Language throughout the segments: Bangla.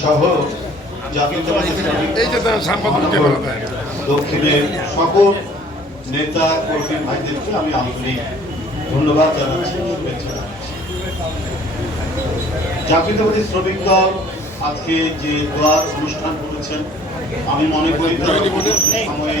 সহ দক্ষিণের সকল নেতা কর্মী ভাইদেরকে আমি আন্তরিক ধন্যবাদ জানাচ্ছি জাতীয়তাবাদী শ্রমিক দল আজকে যে দোয়ার অনুষ্ঠান করেছেন আমি মনে করি তার সময়ে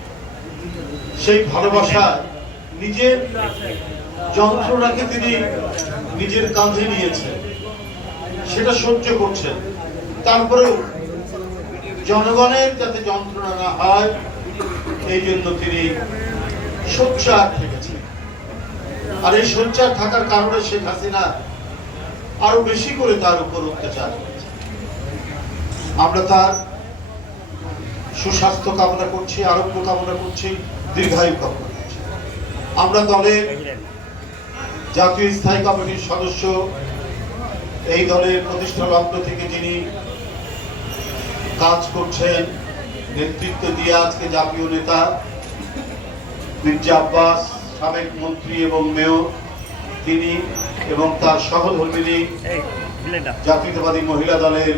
সেই ভালোবাসা নিজের যন্ত্রণাকে তিনি নিজের কাঁধে নিয়েছেন। সেটা সহ্য করছেন। তারপরেও জনগণের যাতে যন্ত্রণা না হয়, এই জন্য তিনি সোচ্চার থেকেছেন। আর এই সোচ্চার থাকার কারণে শেখ হাসিনা আরও বেশি করে তার উপর অত্যাচার আমরা তার সুস্বাস্থ্য কামনা করছি, আরোগ্য কামনা করছি। দীর্ঘায়ু কামনা আমরা দলের জাতীয় স্থায়ী কমিটির সদস্য, এই দলের প্রতিষ্ঠা লগ্ন থেকে যিনি কাজ করছেন, নেতৃত্ব দিয়ে আজকে জাতীয় নেতা মির্জা আব্বাস, সাবেক মন্ত্রী এবং মেয়র তিনি এবং তার সহধর্মিনী জাতীয়তাবাদী মহিলা দলের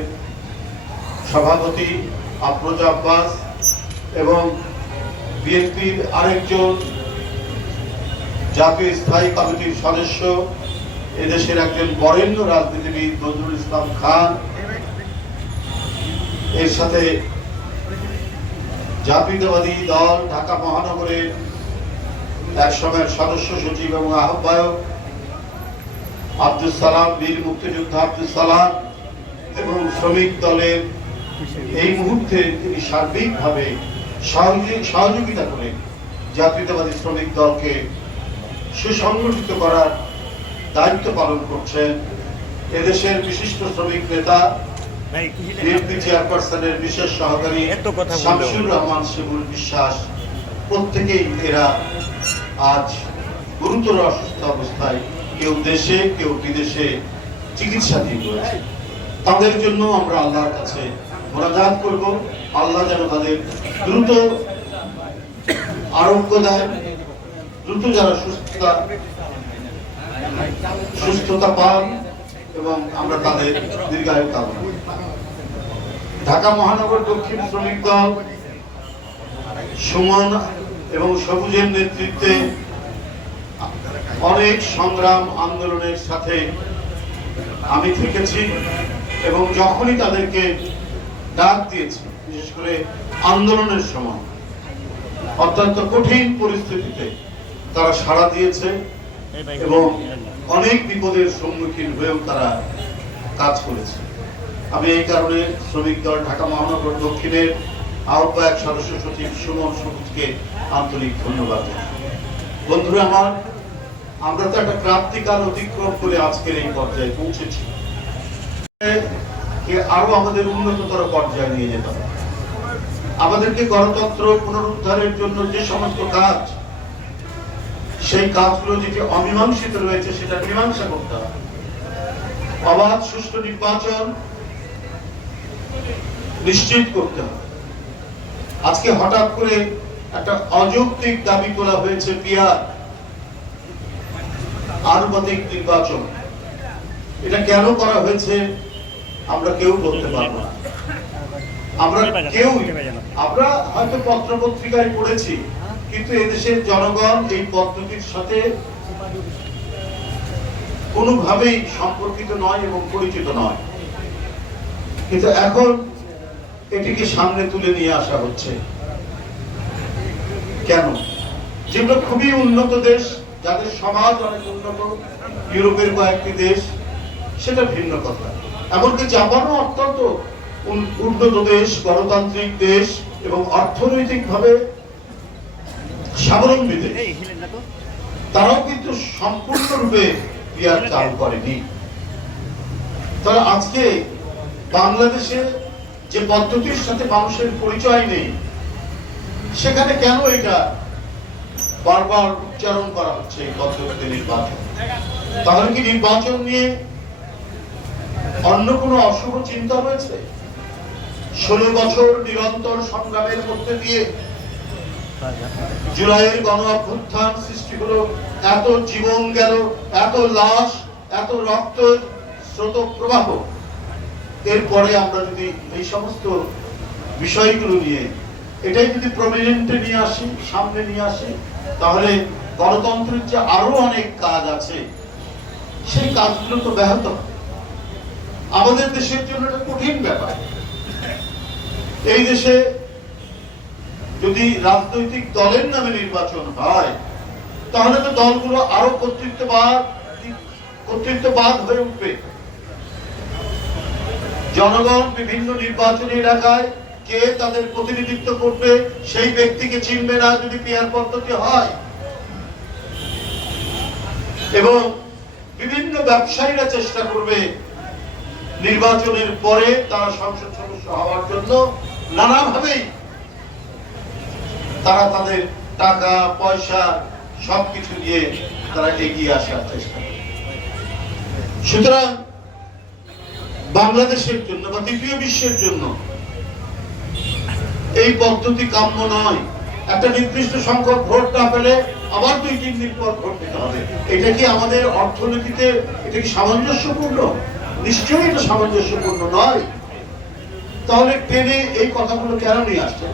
সভাপতি আফরোজা আব্বাস এবং বিএনপির আরেকজন জাতীয় স্থায়ী কমিটির সদস্য, এদেশের একজন বরেণ্য রাজনীতিবিদ নজরুল ইসলাম খান। এর সাথে জাতীয়তাবাদী দল ঢাকা মহানগরের এক সময়ের সদস্য সচিব এবং আহ্বায়ক আব্দুল সালাম, বীর মুক্তিযোদ্ধা আব্দুল সালাম এবং শ্রমিক দলের এই মুহূর্তে তিনি সার্বিকভাবে সহযোগিতা করে জাতীয়তাবাদী শ্রমিক দলকে সুসংগঠিত করার দায়িত্ব পালন করছেন এদেশের বিশিষ্ট শ্রমিক নেতা বিএনপি চেয়ারপারসনের বিশেষ সহকারী। শামসুর রহমান শিবুল বিশ্বাস প্রত্যেকেই এরা আজ গুরুতর অসুস্থ অবস্থায় কেউ দেশে কেউ বিদেশে চিকিৎসাধীন রয়েছে। তাদের জন্য আমরা আল্লাহর কাছে মোনাজাত করব। আল্লাহ যেন তাদের দ্রুত আরোগ্য দেয়, দ্রুত যারা সুস্থতা সুস্থতা পান এবং আমরা তাদের দীর্ঘায়ু কামনা। ঢাকা মহানগর দক্ষিণ শ্রমিক দল, সুমন এবং সবুজের নেতৃত্বে অনেক সংগ্রাম আন্দোলনের সাথে আমি থেকেছি এবং যখনই তাদেরকে ডাক দিয়েছি, বিশেষ করে আন্দোলনের সময়। অত্যন্ত কঠিন পরিস্থিতিতে তারা সাড়া দিয়েছে এবং অনেক বিপদের সম্মুখীন হয়েও তারা কাজ করেছে। আমি এই কারণে শ্রমিক দল ঢাকা মহানগর দক্ষিণের আহ্বায়ক সদস্য সচিব সুমন সবুজকে আন্তরিক ধন্যবাদ বন্ধুরা আমার, আমরা তো একটা ক্রান্তিকাল অতিক্রম করে আজকের এই পর্যায়ে পৌঁছেছি। আরও আমাদের উন্নততর পর্যায়ে নিয়ে যেতে হবে। আমাদেরকে গণতন্ত্র পুনরুদ্ধারের জন্য যে সমস্ত কাজ, সেই কাজগুলো যেটি অমীমাংসিত রয়েছে সেটা মীমাংসা করতে হবে। অবাধ, সুষ্ঠু নির্বাচন নিশ্চিত করতে হবে। আজকে হঠাৎ করে একটা অযৌক্তিক দাবি তোলা হয়েছে পিয়ার আনুপাতিক নির্বাচন। এটা কেন করা হয়েছে? আমরা কেউ বলতে পারব না। আমরা কেউ আমরা হয়তো পত্র পত্রিকায় পড়েছি কিন্তু এদেশের জনগণ এই পদ্ধতির সাথে কোনোভাবেই সম্পর্কিত নয় এবং পরিচিত নয়। কিন্তু এখন এটিকে সামনে তুলে নিয়ে আসা হচ্ছে। কেন? যেগুলো খুবই উন্নত দেশ যাদের সমাজ অনেক উন্নত ইউরোপের কয়েকটি দেশ সেটা ভিন্ন কথা। এমনকি জাপানও অত্যন্ত উন্নত দেশ গণতান্ত্রিক দেশ এবং অর্থনৈতিকভাবে স্বাবলম্বী দেশ তারাও কিন্তু সম্পূর্ণরূপে বিয়ার চালু করেনি। তাহলে আজকে বাংলাদেশে যে পদ্ধতির সাথে মানুষের পরিচয় নেই সেখানে কেন এটা বারবার উচ্চারণ করা হচ্ছে এই পদ্ধতিতে নির্বাচন? তাহলে কি নির্বাচন নিয়ে অন্য কোনো অশুভ চিন্তা রয়েছে ষোলো বছর নিরন্তর সংগ্রামের মধ্যে দিয়ে জুলাইয়ের গণ অভ্যুত্থান সৃষ্টি হলো। এত জীবন গেল, এত লাশ, এত রক্ত, স্রোত প্রবাহ। এরপরে আমরা যদি এই সমস্ত বিষয়গুলো নিয়ে, এটাই যদি প্রমিনেন্টে নিয়ে আসি, সামনে নিয়ে আসি, তাহলে গণতন্ত্রের যে আরও অনেক কাজ আছে, সেই কাজগুলো তো ব্যাহত হবে। আমাদের দেশের জন্য এটা কঠিন ব্যাপার। এই দেশে যদি রাজনৈতিক দলের নামে নির্বাচন হয়, তাহলে তো দলগুলো আরও কর্তৃত্ববাদ কর্তৃত্ববাদ হয়ে উঠবে। জনগণ বিভিন্ন নির্বাচনী এলাকায় কে তাদের প্রতিনিধিত্ব করবে, সেই ব্যক্তিকে চিনবে না যদি পিয়ার পদ্ধতি হয়। এবং বিভিন্ন ব্যবসায়ীরা চেষ্টা করবে নির্বাচনের পরে তারা সংসদ সদস্য হওয়ার জন্য নানাভাবেই তারা তাদের টাকা, পয়সা, সবকিছু দিয়ে তারা এগিয়ে আসার চেষ্টা করে। সুতরাং বাংলাদেশের জন্য বা দ্বিতীয় বিশ্বের জন্য এই পদ্ধতি কাম্য নয়। একটা নির্দিষ্ট সংখ্যক ভোট না পেলে আবার দুই তিন দিন পর ভোট দিতে হবে। এটা কি আমাদের অর্থনীতিতে, এটা কি সামঞ্জস্যপূর্ণ? নিশ্চয়ই এটা সামঞ্জস্যপূর্ণ নয়। তাহলে টেনে এই কথাগুলো কেন নিয়ে আসছে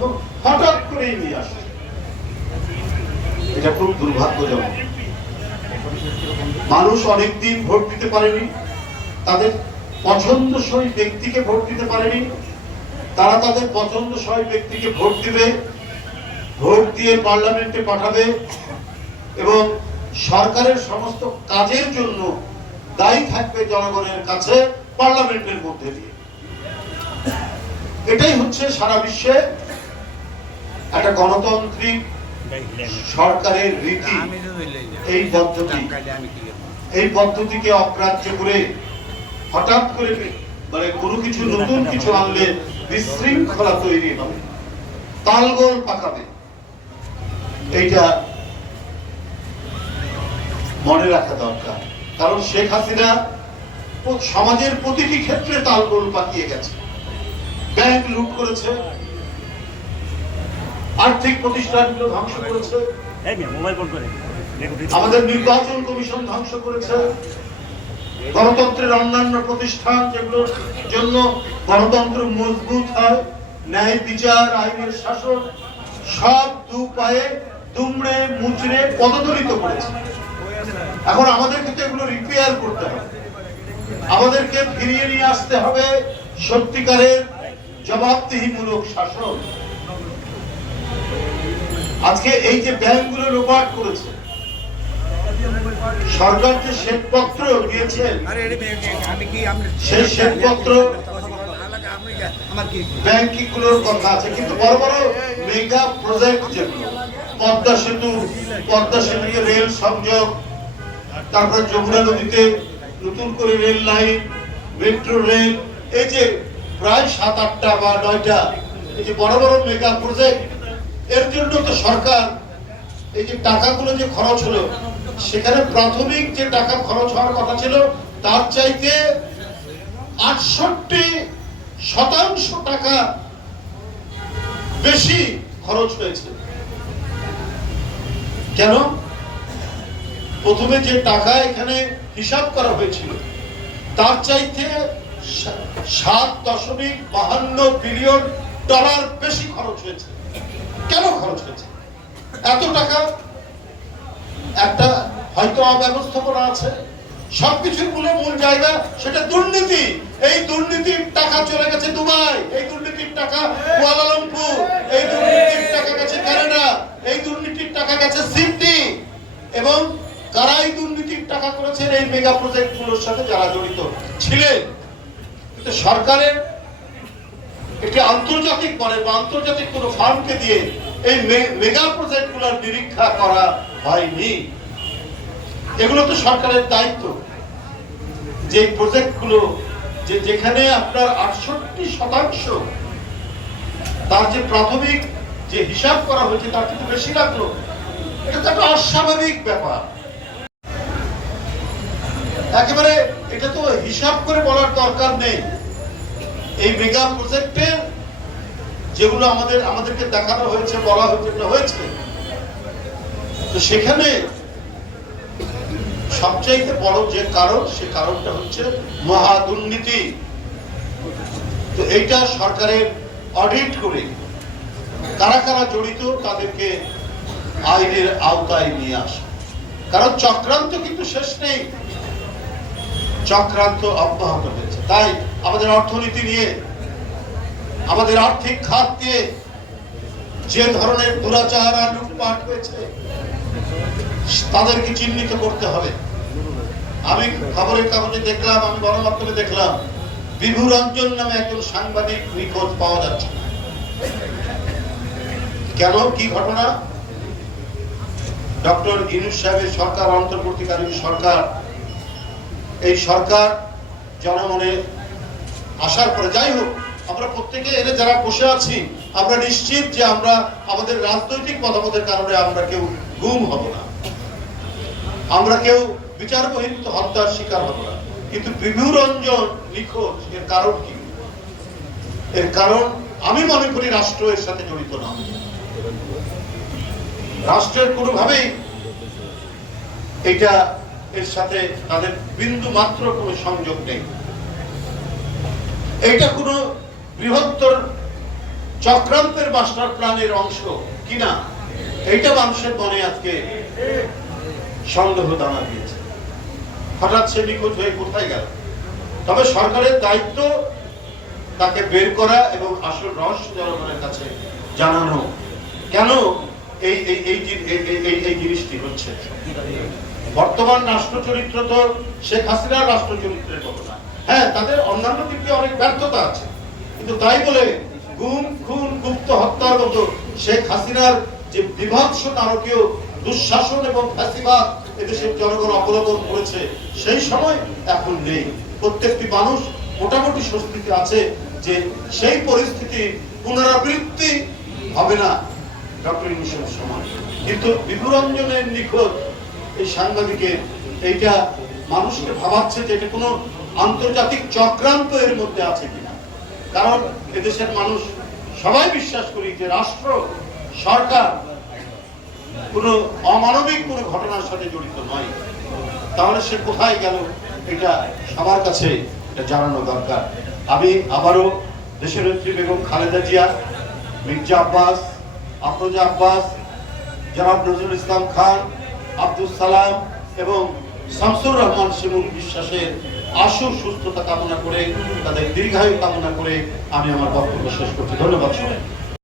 হঠাৎ করেই নিয়ে আসছে এটা খুব দুর্ভাগ্যজনক। মানুষ অনেকদিন ভোট দিতে পারেনি। তাদের পছন্দসই ব্যক্তিকে ভোট দিতে পারেনি। তারা তাদের পছন্দসই ব্যক্তিকে ভোট দিবে, ভোট দিয়ে পার্লামেন্টে পাঠাবে এবং সরকারের সমস্ত কাজের জন্য দায়ী থাকবে জনগণের কাছে পার্লামেন্টের মধ্যে দিয়ে। এটাই হচ্ছে সারা বিশ্বে একটা গণতান্ত্রিক সরকারের রীতি। এই পদ্ধতি, এই পদ্ধতিকে অগ্রাহ্য করে হঠাৎ করে মানে কোনো কিছু নতুন কিছু আনলে বিশৃঙ্খলা তৈরি হবে। তালগোল পাকাবে। এইটা মনে রাখা দরকার। কারণ শেখ হাসিনা সমাজের প্রতিটি ক্ষেত্রে তালগোল পাকিয়ে গেছে। ব্যাংক লুট করেছে আর্থিক প্রতিষ্ঠানগুলো ধ্বংস করেছে আমাদের নির্বাচন কমিশন ধ্বংস করেছে। গণতন্ত্রের অন্যান্য প্রতিষ্ঠান যেগুলোর জন্য গণতন্ত্র মজবুত হয় ন্যায় বিচার আইনের শাসন সব দু পায়ে দুমড়ে মুচড়ে পদদলিত করেছে। এখন আমাদেরকে তো এগুলো রিপেয়ার করতে হবে। আমাদেরকে ফিরিয়ে নিয়ে আসতে হবে সত্যিকারের জবাবদিহিমূলক শাসন। আজকে এই যে ব্যাংকগুলো লোপাট করেছে সরকার যে শ্বেতপত্র দিয়েছেন আমি- সেই শ্বেতপত্র আমি কি- আমার কথা আছে কিন্তু বড় বড় মেগা প্রজেক্ট যেগুলো পদ্মা সেতু পদ্মা সেতুকে রেল সংযোগ তারপর যমুনা নদীতে নতুন করে রেল লাইন, মেট্রো রেল, এই যে প্রায় সাত আটটা বা নয়টা, এই যে বড় বড় মেগা প্রজেক্ট এর জন্য তো সরকার এই যে টাকাগুলো যে খরচ হলো, সেখানে প্রাথমিক যে টাকা খরচ হওয়ার কথা ছিল, তার চাইতে আটষট্টি শতাংশ টাকা বেশি খরচ হয়েছে। কেন? প্রথমে যে টাকা এখানে হিসাব করা হয়েছিল তার চাইতে সাত দশমিক বাহান্ন বিলিয়ন ডলার বেশি খরচ হয়েছে। কেন খরচ হয়েছে? এত টাকা? একটা হয়তো অব্যবস্থাপনা আছে সবকিছুর মূলে মূল জায়গা সেটা দুর্নীতি। এই দুর্নীতির টাকা চলে গেছে দুবাই এই দুর্নীতির টাকা কুয়ালালামপুর এই দুর্নীতির টাকা গেছে কানাডা এই দুর্নীতির টাকা গেছে সিডনি এবং কারা এই দুর্নীতির টাকা করেছেন এই মেগা প্রজেক্টগুলোর সাথে যারা জড়িত ছিলেন। কিন্তু সরকারের একটি আন্তর্জাতিক মানে বা আন্তর্জাতিক কোন ফার্মকে দিয়ে এই মেগা প্রজেক্টগুলোর নিরীক্ষা করা হয়নি। এগুলো তো সরকারের দায়িত্ব। যে প্রজেক্টগুলো যে, যেখানে আপনার আটষট্টি শতাংশ তার যে প্রাথমিক যে হিসাব করা হয়েছে তার কিন্তু বেশি লাগল। এটা তো একটা অস্বাভাবিক ব্যাপার। একেবারে এটা তো হিসাব করে বলার দরকার নেই। এই মেগা প্রজেক্টে যেগুলো আমাদের আমাদেরকে দেখানো হয়েছে, বলা হয়েছে হয়েছে। তো সেখানে সবচাইতে বড় যে কারণ, সে কারণটা হচ্ছে মহা দুর্নীতি তো এইটা সরকারের অডিট করে কারা কারা জড়িত তাদেরকে আইনের আওতায় নিয়ে আসা। কারণ চক্রান্ত কিন্তু শেষ নেই। চক্রান্ত অব্যাহত হয়েছে তাই আমাদের অর্থনীতি নিয়ে, আমাদের আর্থিক খাত দিয়ে যে ধরনের দুরাচার আর লুটপাট হয়েছে, তাদেরকে চিহ্নিত করতে হবে। আমি খবরের কাগজে দেখলাম, আমি গণমাধ্যমে দেখলাম, বিভু রঞ্জন নামে একজন সাংবাদিক নিখোঁজ পাওয়া যাচ্ছে কেন? কি ঘটনা? ডক্টর ইনুস সাহেবের সরকার, অন্তর্বর্তীকালীন সরকার এই সরকার জনমনে আসার পরে, যাই হোক, আমরা প্রত্যেকে এনে যারা বসে আছি, আমরা নিশ্চিত যে আমরা আমাদের রাজনৈতিক মতামতের কারণে আমরা কেউ গুম হব না। আমরা কেউ বিচার বহির্ভূত হত্যার শিকার হব না। কিন্তু বিভু রঞ্জন নিখোঁজ, এর কারণ কি? এর কারণ আমি মনে করি রাষ্ট্র এর সাথে জড়িত না। রাষ্ট্রের কোনোভাবেই এটা এর সাথে তাদের বিন্দু মাত্র কোনো সংযোগ নেই। এটা কোনো বৃহত্তর চক্রান্তের মাস্টার প্ল্যানের অংশ কিনা, এইটা মানুষের মনে আজকে সন্দেহ দানা দিয়েছে। হঠাৎ সে নিখোঁজ হয়ে কোথায় গেল? তবে সরকারের দায়িত্ব তাকে বের করা এবং আসল রহস্য জনগণের কাছে জানানো। কেন এই এই এই জিনিসটি হচ্ছে? বর্তমান রাষ্ট্র চরিত্র তো শেখ হাসিনার রাষ্ট্র চরিত্রের মতো না। হ্যাঁ তাদের অন্যান্য দিক অনেক ব্যর্থতা আছে। কিন্তু তাই বলে গুম, খুন, গুপ্ত হত্যার মতো শেখ হাসিনার যে বিভৎস নারকীয় দুঃশাসন এবং ফ্যাসিবাদ এদেশের জনগণ অবলম্বন করেছে, সেই সময় এখন নেই। প্রত্যেকটি মানুষ মোটামুটি স্বস্তিতে আছে যে সেই পরিস্থিতি পুনরাবৃত্তি হবে না। ডক্টর ইউনুসের সময়। কিন্তু বিভুরঞ্জনের নিখোঁজ এই সাংবাদিকের এইটা মানুষকে ভাবাচ্ছে যে এটা কোনো আন্তর্জাতিক চক্রান্ত এর মধ্যে আছে কিনা। কারণ এদেশের মানুষ সবাই বিশ্বাস করি যে রাষ্ট্র, সরকার কোনো অমানবিক কোনো ঘটনার সাথে জড়িত নয়। তাহলে সে কোথায় গেল? এটা সবার কাছে এটা জানানো দরকার। আমি আবারও দেশের নেত্রী বেগম খালেদা জিয়া, মির্জা আব্বাস, আফরোজা আব্বাস জনাব নজরুল ইসলাম খান আব্দুল সালাম এবং শামসুর রহমান শিমুল বিশ্বাসের আশু সুস্থতা কামনা করে, তাদের দীর্ঘায়ু কামনা করে আমি আমার বক্তব্য শেষ করছি। ধন্যবাদ সবাই